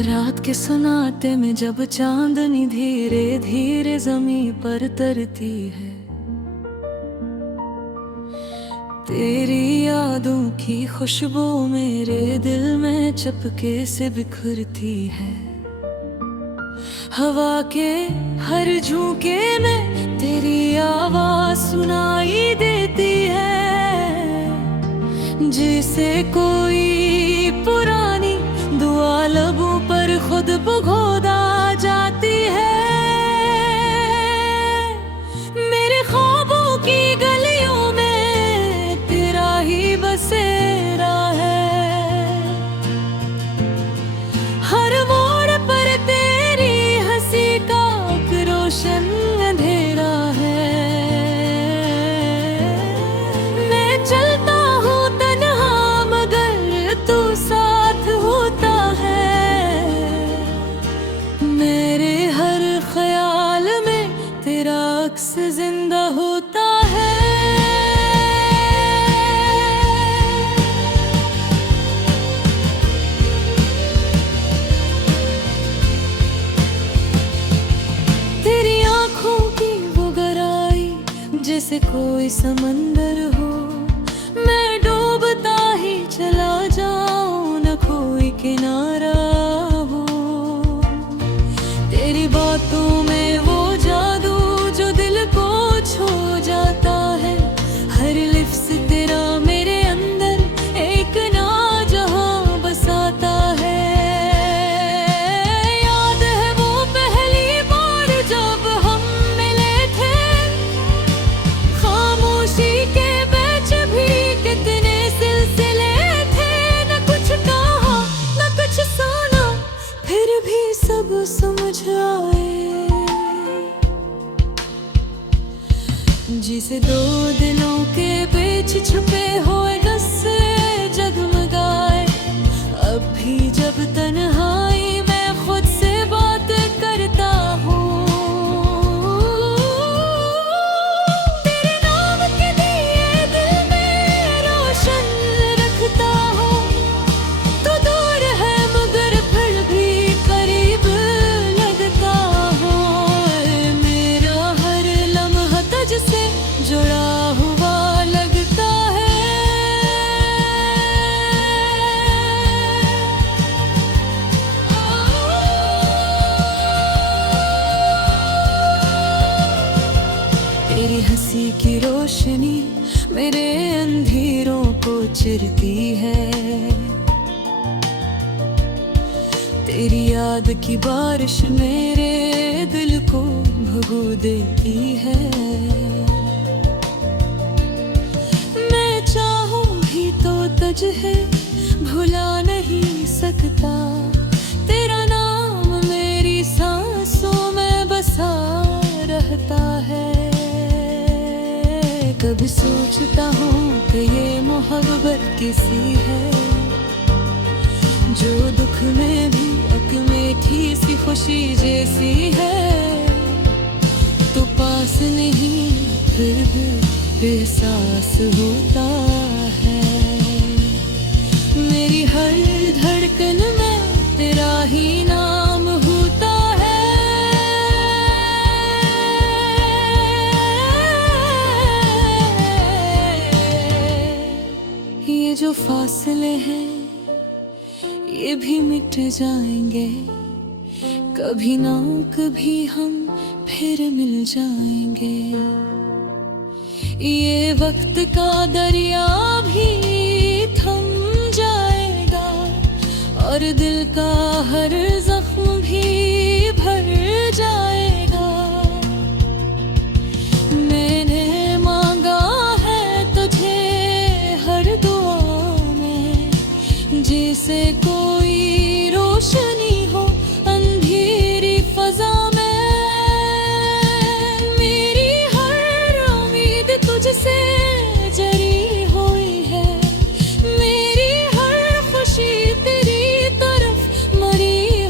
रात के सन्नाटे में जब चांदनी धीरे धीरे जमीन पर तरती है, तेरी यादों की खुशबू मेरे दिल में चपके से बिखरती है। हवा के हर झोंके में तेरी आवाज सुनाई देती है, जिसे कोई पुरानी दुआ लबों पर खुद बुघोदा जाती है। मेरे ख्वाबों की गलियों में तेरा ही बसेरा है, हर मोड़ पर तेरी हंसी का एक रोशन अंधेरा है। मैं चलता हूँ तन्हा मगर तू साथ होता है, मेरे हर ख्याल में तेरा अक्स जिंदा होता है। तेरी आंखों की वो गहराई जैसे कोई समंदर हो, मैं डूबता ही चला जाऊं न कोई किनारा हो। तेरी बातों में वो जादू जो दिल को छू जाता है, हर लिफ्ज़ तेरा मेरे अंदर एक ना जहां बसाता है। याद है वो पहली बार जब हम मिले थे, खामोशी के बीच भी कितने सिलसिले थे। न कुछ कहा न कुछ सुना, फिर भी सब समझ आए, जिसे दो दिलों के बीच छुपे हुए गस्से जगमगाए। अब भी जब तन्हाई में खुद से बात करता हूँ, तेरे नाम के दिए दिल में रोशन रखता हूँ। तू दूर है मगर फिर भी करीब लगता हूँ, मेरा हर लम्हा तुझसे जुड़ा हुआ लगता है। तेरी हंसी की रोशनी मेरे अंधेरों को चिरती है, तेरी याद की बारिश मेरे दिल को भगो देती है। मैं चाहूं भी तो तुझे भुला नहीं सकता, तेरा नाम मेरी सांसों में बसा रहता है। कभी सोचता हूँ कि ये मोहब्बत किसी है, जो दुख में भी एक मीठी सी खुशी जैसी है। तो पास नहीं फिर भी एहसास होता है, मेरी हर धड़कन में तेरा ही नाम होता है। ये जो फासले हैं ये भी मिट जाएंगे, कभी ना कभी हम फिर मिल जाएंगे। ये वक्त का दरिया भी थम जाएगा और दिल का हर जख्म भी भर जाएगा। मैंने मांगा है तुझे हर दुआ में, जैसे कोई रोशनी हो अंधेरी फजा में। मेरी हर उम्मीद तुझसे जरी हुई है, मेरी हर खुशी तेरी तरफ मरी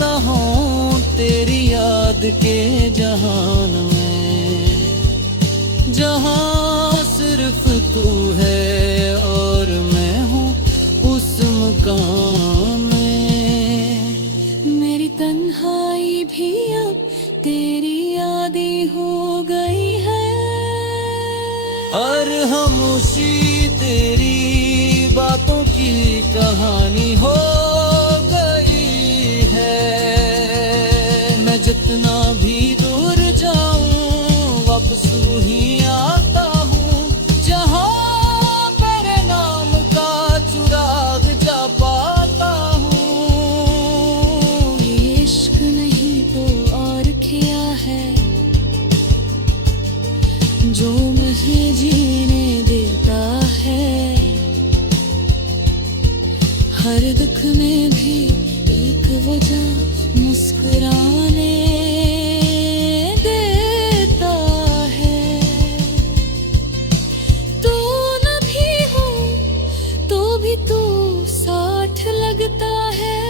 हूँ तेरी याद के जहान में, जहाँ सिर्फ तू है और मैं हूँ उस मकान में। मेरी तन्हाई भी अब तेरी यादें हो गई है, और खामोशी तेरी बातों की कहानी हो गई है। मैं जितना भी दूर जाऊं वापस ही आता हूँ, जहाँ पर नाम का चुराग जा पाता हूँ। ये इश्क नहीं तो और क्या है जो मुझे जीने देता है। हर दुख में भी एक वजह मुस्कुराने देता है। तू न भी हो तो भी तू साथ लगता है।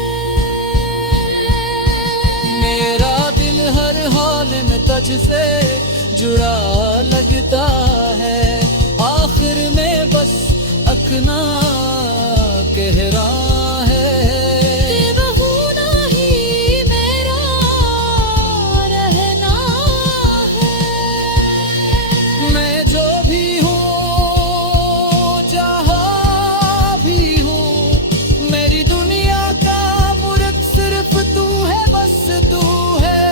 मेरा दिल हर हाल में तुझसे जुड़ा लगता है, आखिर में बस अखना कह रहा है। बेबहुना ही मेरा रहना है। मैं जो भी हूँ जहाँ भी हूँ, मेरी दुनिया का मूर्त सिर्फ तू है, बस तू है।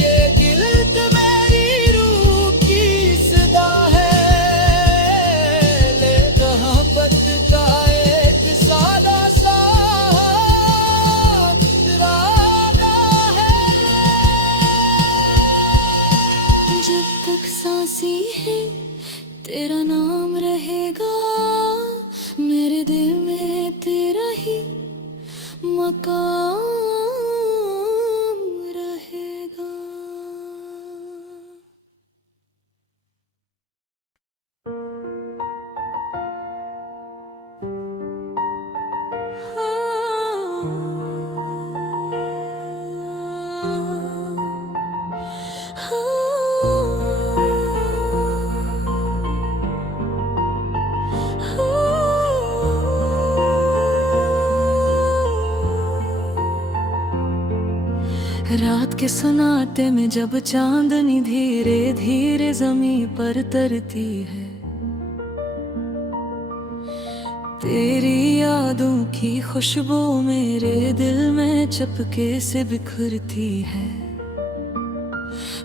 ये गिल्ट मेरी रूह की सदा है, ले कहाँ पत का एक सादा सा इरादा है। जब तक सांसी है तेरा नाम रहेगा, मेरे दिल में तेरा ही मकाम रहेगा। रात के सन्नाटे में जब चांदनी धीरे धीरे जमीन पर तरती है, तेरी यादों की खुशबू मेरे दिल में चपके से बिखरती है।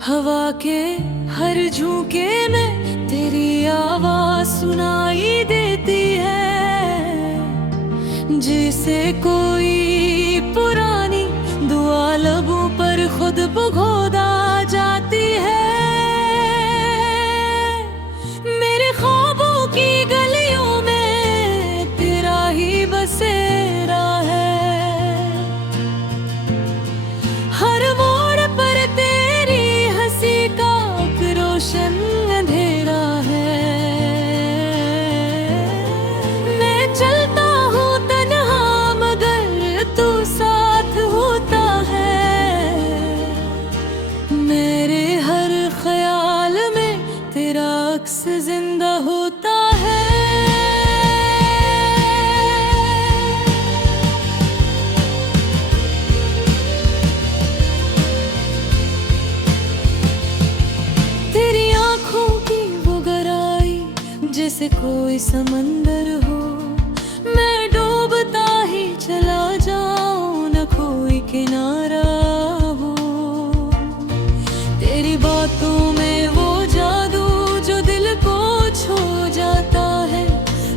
हवा के हर झोंके में तेरी आवाज सुनाई देती है, जैसे कोई पुरानी दुआ लबों पर खुद बुघोदा जाती है। मेरे ख्वाबों की गलियों में तेरा ही बसेरा है, हर मोड़ पर तेरी हंसी का एक रोशन अंधेरा है। मैं चलता हूँ तन्हा मगर तू साथ होता है, मेरे हर ख्याल में तेरा अक्स जिंदा होता है। तेरी आंखों की वो गहराई जैसे कोई समंदर हो, मैं डूबता ही चला जाऊं न कोई किनारा हो। तेरी बातों में वो जादू जो दिल को छू जाता है,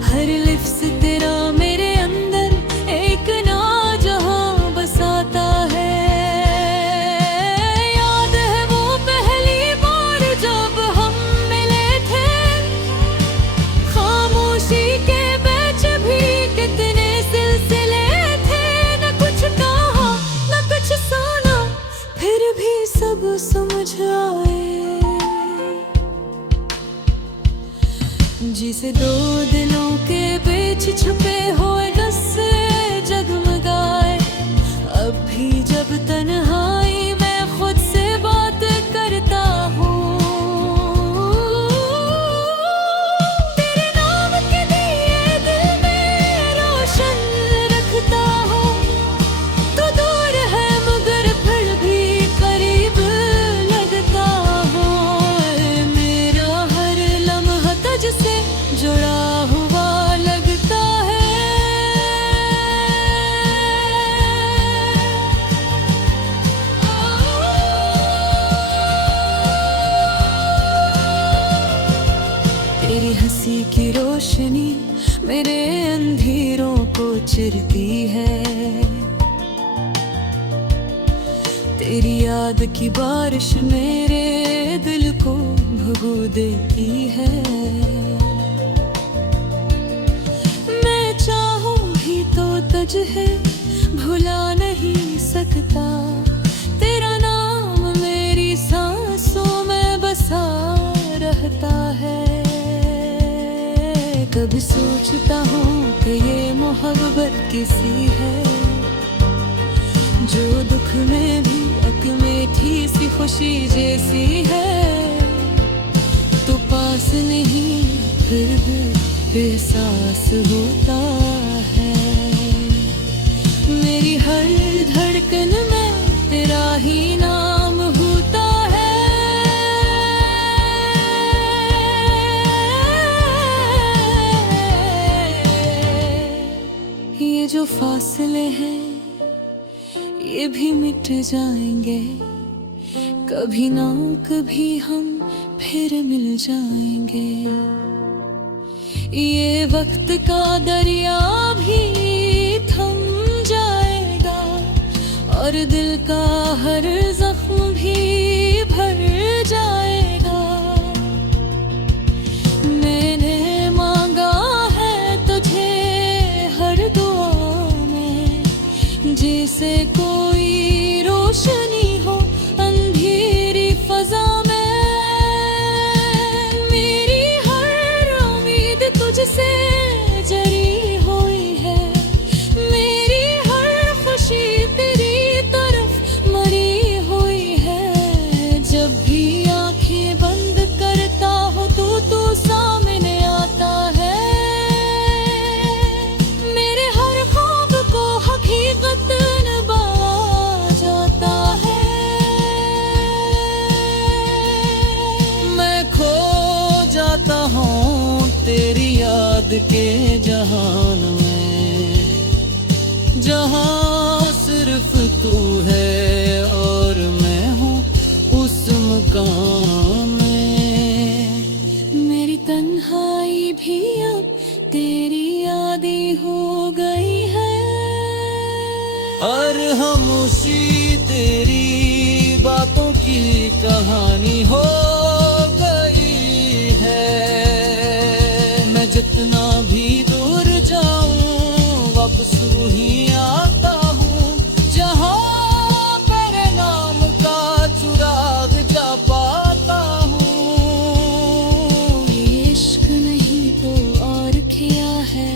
हर लिफ्स तेरा मेरे अंदर एक ना जहां बसाता है। याद है वो पहली बार जब हम मिले थे, खामोशी के बीच भी कितने सिलसिले थे। न कुछ कहा न कुछ सुना, फिर भी सब समझ आए। जिसे दो दिलों के बीच छुपे हुए गस्से जगमगाए, अब भी जब तन्हाई में खुद से बात करता हूँ, तेरे नाम के दिए दिल में रोशन रखता हूँ। तू दूर है मगर फिर भी करीब लगता हूँ। मेरा हर लम्हा तुझसे जुड़ा हुआ लगता है। तेरी हंसी की रोशनी मेरे अंधेरों को चिरती है। तेरी याद की बारिश मेरे दिल को भुगो देती है। मैं चाहूं भी तो तुझे भुला नहीं सकता। तेरा नाम मेरी सांसों में बसा रहता है। कभी सोचता हूँ कि ये मोहब्बत किसी है, जो दुख में भी एक मीठी सी खुशी जैसी है। तो पास नहीं फिर भी एहसास होता है। मेरी हर धड़कन में तेरा ही नाम होता है। ये जो फासले हैं ये भी मिट जाएंगे। कभी ना कभी हम फिर मिल जाएंगे। ये वक्त का दरिया भी थम जाएगा और दिल का हर जख्म भी भर जाएगा। मैंने मांगा है तुझे हर दुआ में, जैसे कोई रोशनी हो अंधेरी फजा में। मेरी हर उम्मीद तुझसे जरी हुई है। मेरी हर खुशी तेरी तरफ मरी हुई है। जब भी आंखें बंद करता हो तो सामने आता है। मेरे हर ख्वाब को हकीकत बना जाता है। मैं खो जाता हूँ तेरी याद के जहान में, जहाँ सिर्फ तू है और मैं हूँ उस मकान में। मेरी तन्हाई भी अब तेरी यादी हो गई है। और हम उसी तेरी बातों की कहानी हो गई है। मैं जितना भी दूर जाऊं वापस ही आता हूँ, जहाँ तेरे नाम का चुराग जा पाता हूँ। ये इश्क नहीं तो और क्या है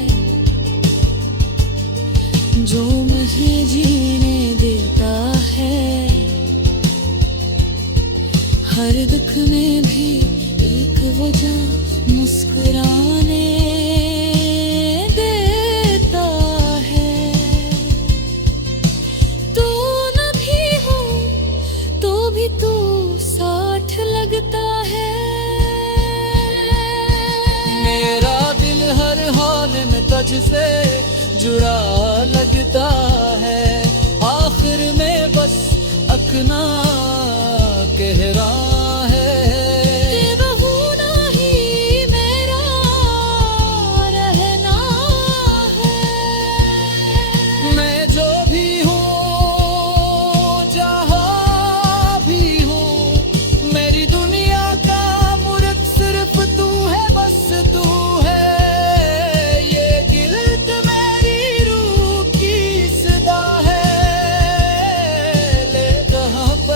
जो मुझे जीने देता है। हर दुख में भी एक वजह मुस्कुराने देता है। तू न भी हो तो भी तू साथ लगता है। मेरा दिल हर हाल में तुझसे जुड़ा लगता है। आखिर में बस अकना कह रहा है, बहुना ही मेरा रहना है। मैं जो भी हूँ जहाँ भी हूँ, मेरी दुनिया का मूर्ख सिर्फ तू है, बस तू है। ये गिल्ट मेरी रूह की सदा है, ले कहाँ पर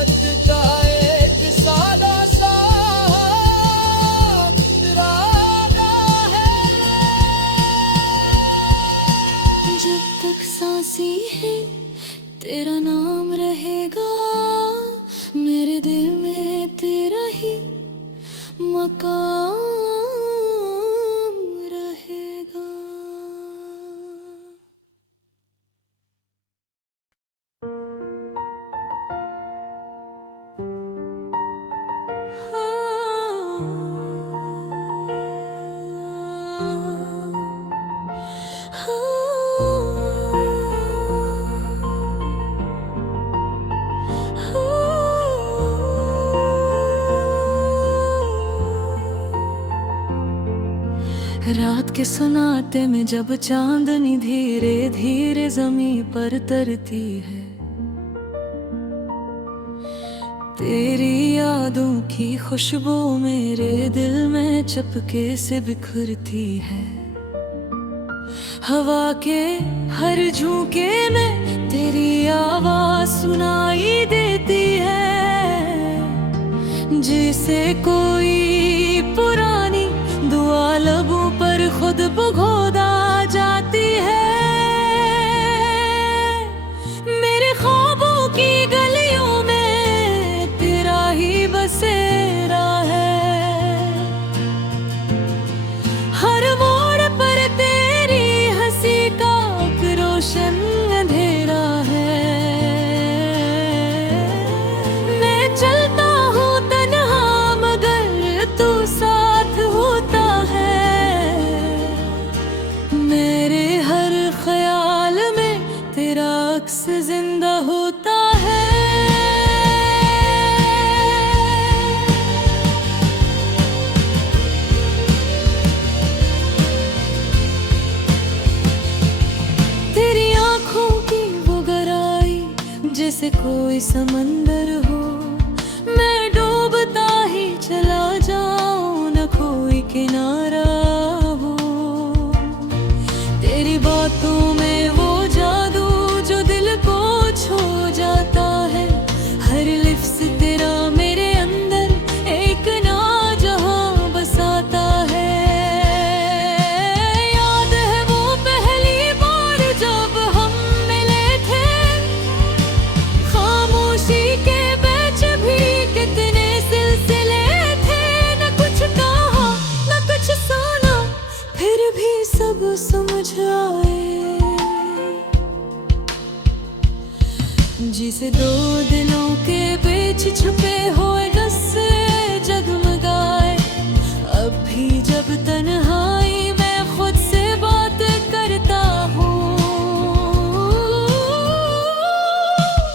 मकाम रहेगा। रात के सन्नाटे में जब चांदनी धीरे धीरे जमीन पर तरती है, तेरी यादों की खुशबू मेरे दिल में चपके से बिखरती है। हवा के हर झोंके में तेरी आवाज सुनाई देती है, जिसे कोई पुरानी दुआ लबों पर खुद बुघोदा जाती है। मेरे ख्वाबों की गलियों में तेरा ही बसेरा है, हर मोड़ पर तेरी हंसी का एक रोशन अंधेरा है। मैं चलता हूँ तन्हा मगर तू साथ होता है, मेरे हर ख्याल में तेरा अक्स जिंदा होता है। तेरी आंखों की वो गहराई जैसे कोई समंदर हो, मैं डूबता ही चला जाऊं न कोई किनारा हो। तेरी बातों में वो जादू जो दिल को छू जाता है, हर लिफ्स तेरा मेरे अंदर एक ना जहां बसाता है। याद है वो पहली बार जब हम मिले थे, खामोशी के बीच भी कितने सिलसिले थे। न कुछ कहा न कुछ सुना, फिर भी सब समझ आए। जिसे दो दिलों के बीच छुपे हुए गस्से जगमगाए, अब भी जब तन्हाई में खुद से बात करता हूँ,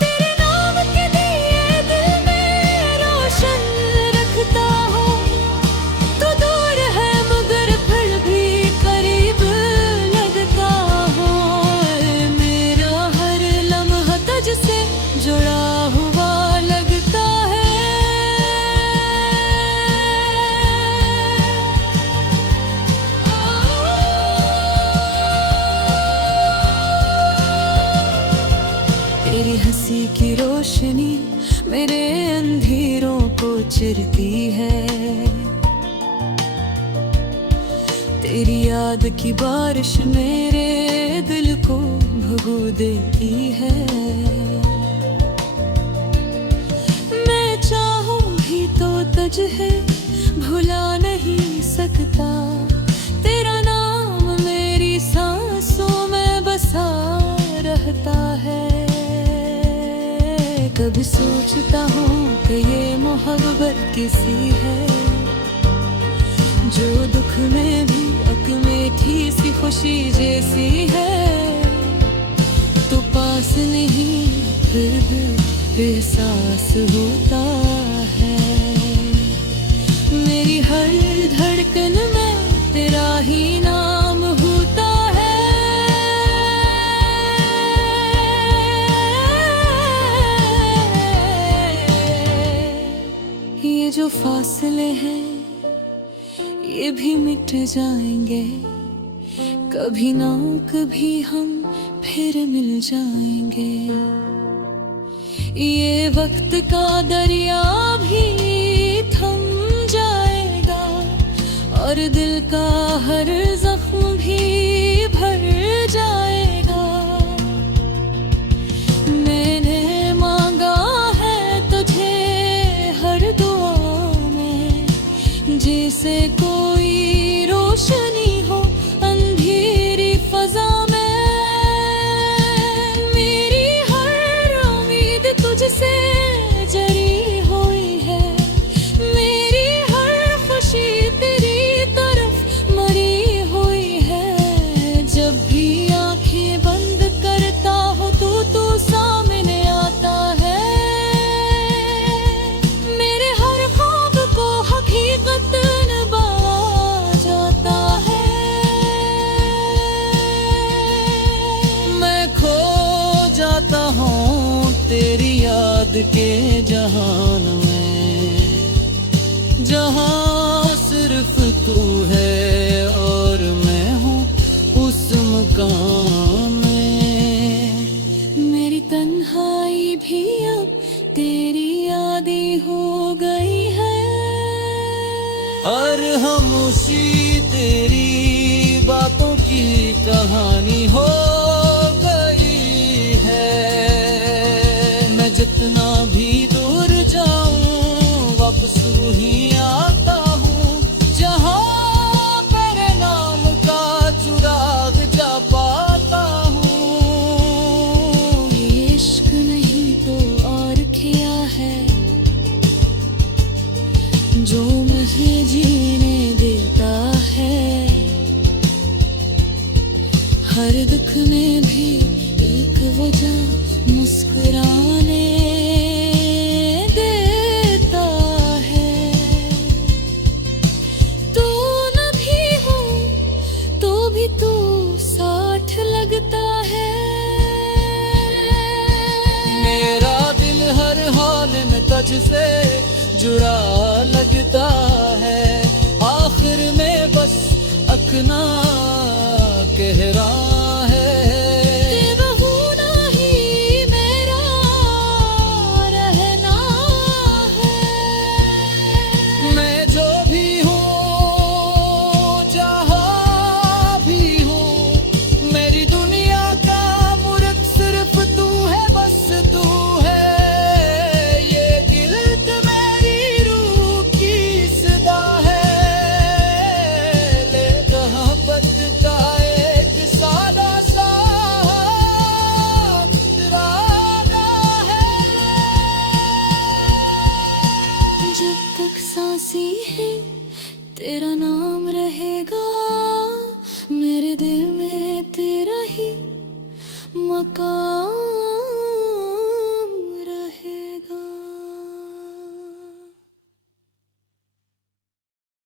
तेरे नाम के दिए दिल में रोशन रखता हूँ। तू दूर है मगर फिर भी करीब लगता हूँ, मेरा हर लम्हा तुझसे जुड़ा हुआ लगता है। तेरी हंसी की रोशनी मेरे अंधेरों को चिरती है, तेरी याद की बारिश मेरे दिल को भगो देती है। मैं चाहूं भी तो तुझे भुला नहीं सकता, तेरा नाम मेरी सांसों में बसा रहता है। कभी सोचता हूँ कि ये मोहब्बत किसी है, जो दुख में भी एक मीठी सी खुशी जैसी है। तो पास नहीं फिर भी एहसास होता है, मेरी हर धड़कन में तेरा ही नाम होता है। ये जो फासले हैं ये भी मिट जाएंगे, कभी ना कभी हम फिर मिल जाएंगे। ये वक्त का दरिया भी थम जाएगा और दिल का हर जख्म भी भर जाएगा। मैंने मांगा है तुझे हर दुआ में, जे के जहान में, जहां सिर्फ तू है और मैं हूँ उस मकान में। मेरी तन्हाई भी अब तेरी यादें हो गई है, और हम उसी तेरी बातों की कहानी हो गई है। मैं जितना भी दूर जाऊं वापस वहीं आता हूँ, जहाँ तेरे नाम का चुराग जा पाता हूँ। ये इश्क नहीं तो और क्या है जो मुझे जीने देता है। हर दुख में भी एक वजह मुस्कुराने देता है। तू न भी हो तो भी तू साथ लगता है। मेरा दिल हर हाल में तुझसे जुड़ा लगता है, आखिर में बस अखना कह रहा है। होना ही मेरा रहना है। मैं जो भी हूँ जहाँ भी हूँ, मेरी दुनिया का मूर्ख सिर्फ तू है, बस तू है। ये गिल्ट मेरी रूह की सदा है, ले मोहब्बत का एक सादा सा इरादा है। जब तक सांसी है तेरा नाम रहेगा, मेरे दिल में तेरा ही मकान।